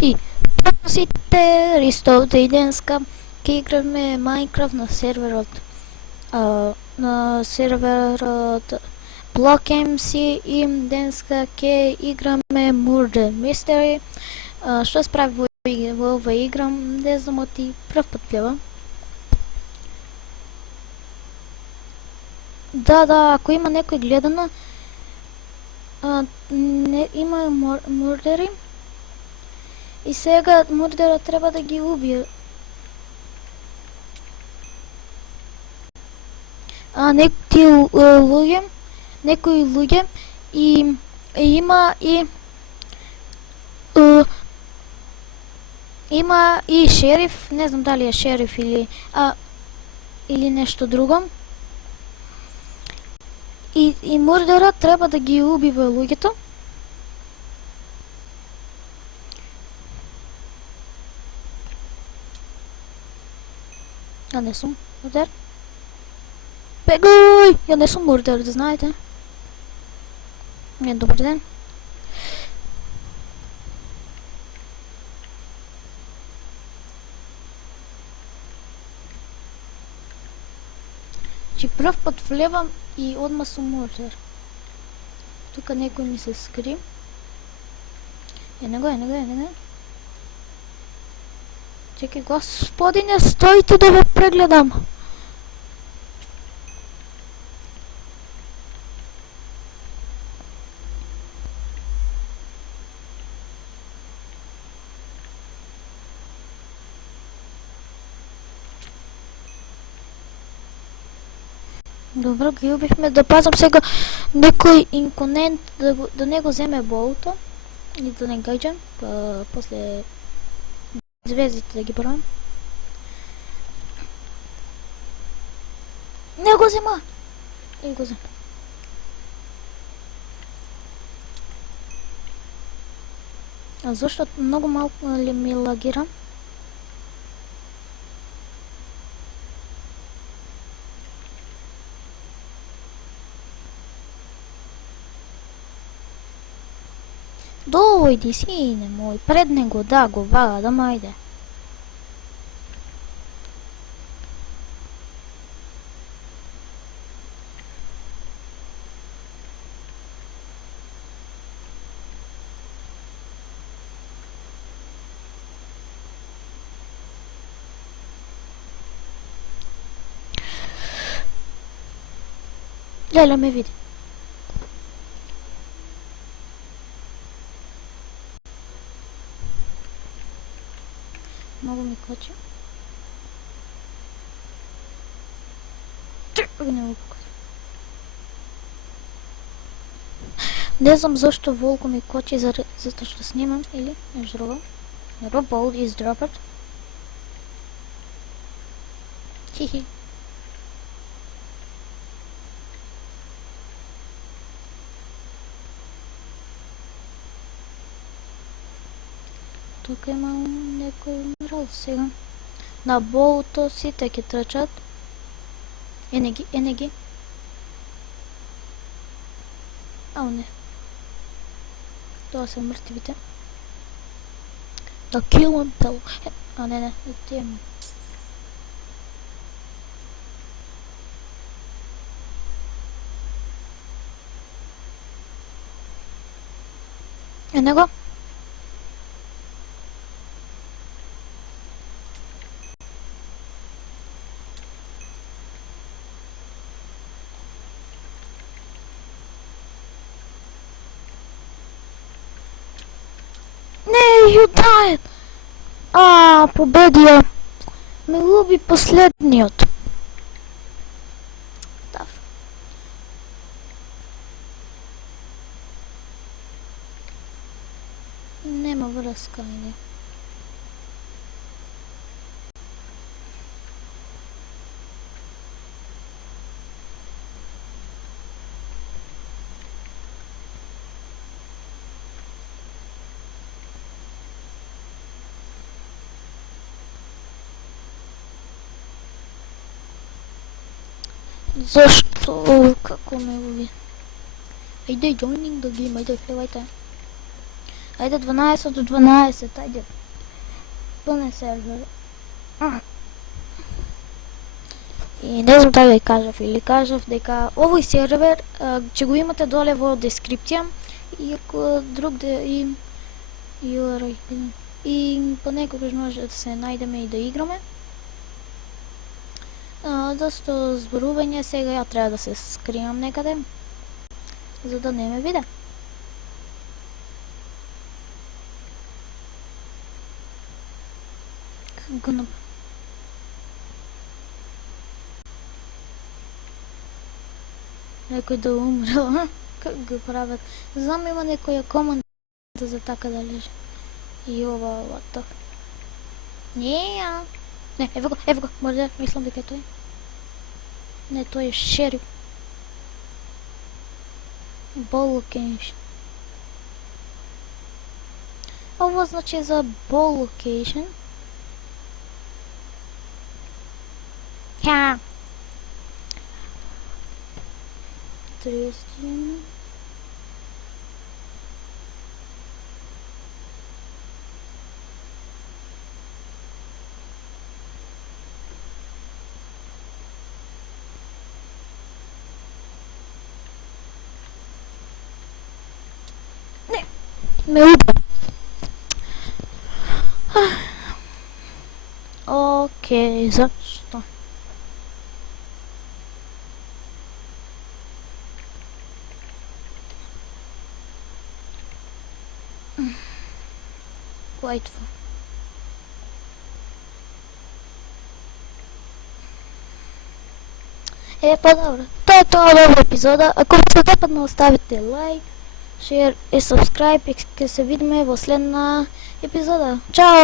И преносите Ристовата и днеска ке играме Майнкрафт на серверът Block MC и днеска ке играме Murder Mystery. Що справи във играм, не знам от и пръв път пива. Да, ако има някой гледана, има мурдери. И сега мурдера трябва да ги убие. Некои луѓе и има и шериф, не знам дали е шериф или нещо друго. И мурдера трябва да ги убива луѓето. Ja не съм мурдер. Бегай! Я не съм мурдер, да знаете. Добър ден. Че пръв път влевам и отма съм мурдер. Тук някой ми се скри. Не. Чекай, господи, не стойте да ви прегледам. Добре, ги убихме. Да пазам сега некой инконент да не го вземе болото. И да не гайджам. После звездите да ги правим. Не го взема! И го взема. Защото много малко ли ми лагира? Дойди, сине мой, пред него да го вадам, айде. Леля ме види. Много ми кочи. Не го покажа. Не знам защо волко ми кочи, зато ще снимам или нещо друго. Robot is dropped. Хихи. Тук има някой умрал сега. На болото си те ке тръчат. Енеги. Ау, не. Това са мъртвите. Да килвам тело. Не, отивам. Него? You died! Победия! Ме уби последният. Нема връзка, не. Защо? Како ме уби? Айде, joining the game, айде, влевайте. Айде 12 до 12, айде. Пълне сервер. И не знам да ви кажав или кажав дека овој сервер ќе го имате доле во дескрипција и ако друг да им и понекогаш може да се најдеме и да играме. Доста зборување, сега ја треба да се скријам некаде за да не ме виде. Како го некој да умрел, как го правят. Знам има некоја команда за така да лежи. И ова, what the... Не, ево го, мордер, мислам дека е тој. Не, тој е шериф. Ball location. Ова значи за ball location. Ха! 30. Не, ме убил. Окей, защо? Wait for. По-добре. Тоа е тоа од епизода. Ако ви се допадна, оставите лайк, шер и subscribe и ќе се видиме во следна епизода. Чао!